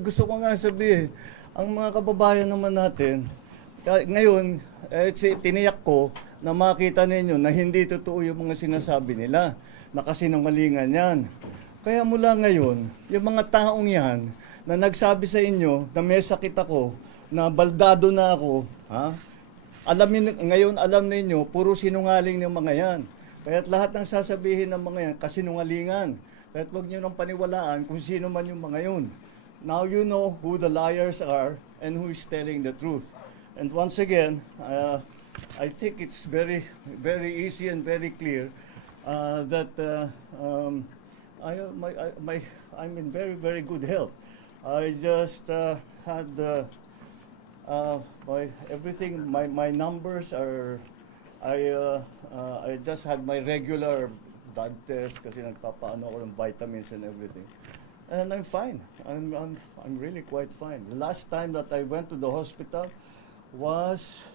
Gusto ko nga sabihin, ang mga kababayan naman natin, ngayon, tiniyak ko na makita ninyo na hindi totoo yung mga sinasabi nila, na kasinungalingan yan. Kaya mula ngayon, yung mga taong yan na nagsabi sa inyo na may sakit ako, na baldado na ako, ha? Ngayon alam ninyo, puro sinungaling ng mga yan. Kaya't lahat ng sasabihin ng mga yan, kasinungalingan. Kaya't huwag nyo nang paniwalaan kung sino man yung mga yun. Now you know who the liars are and who is telling the truth. And once again, I think it's very, very easy and very clear that I'm in very, very good health. I just had my numbers are, I just had my regular blood test kasi nagpapaano ako ng vitamins and everything. And I'm fine. I'm really quite fine. The last time that I went to the hospital was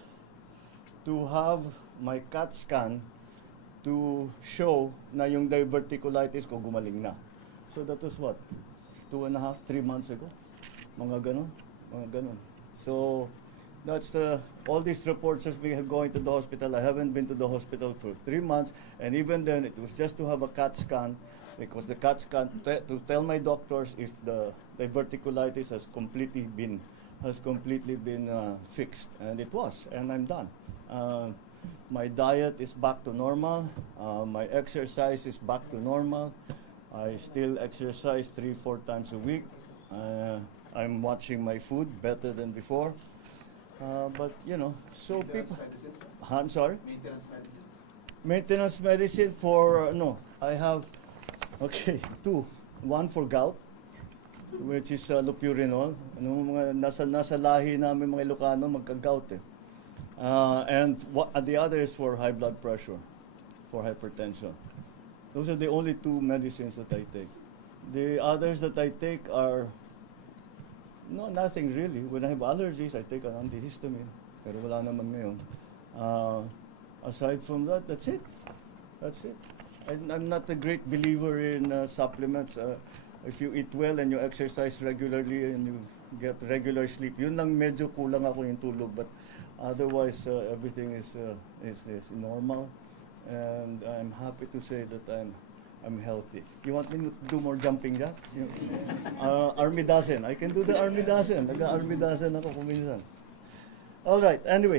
to have my CAT scan to show na yung diverticulitis ko gumaling na. So that was what? 2.5, 3 months ago? Mga ganon. So that's all these reports of me going to the hospital. I haven't been to the hospital for 3 months, and even then it was just to have a CAT scan, because the CAT scan to tell my doctors if the diverticulitis has completely been fixed, and it was, and I'm done. My diet is back to normal. My exercise is back to normal. I still exercise 3-4 times a week. I'm watching my food better than before. But you know, so people. Medicines, sir? I'm sorry. Maintenance medicines? Maintenance medicine for no. I have two. One for gout, which is lopurinol. Mga nasa lahi namin mga Ilocano magka-gout eh. And the other is for high blood pressure, for hypertension. Those are the only two medicines that I take. The others that I take are nothing really. When I have allergies, I take an antihistamine. Pero wala naman ngayon. Aside from that, that's it. That's it. I'm not a great believer in supplements. If you eat well and you exercise regularly and you get regular sleep, yun lang medyo kulang ako yung tulog. But otherwise, everything is normal. And I'm happy to say that I'm healthy. You want me to do more jumping jack? Army dozen. I can do the army dozen. Nag-army dozen ako kuminsan. All right. Anyway.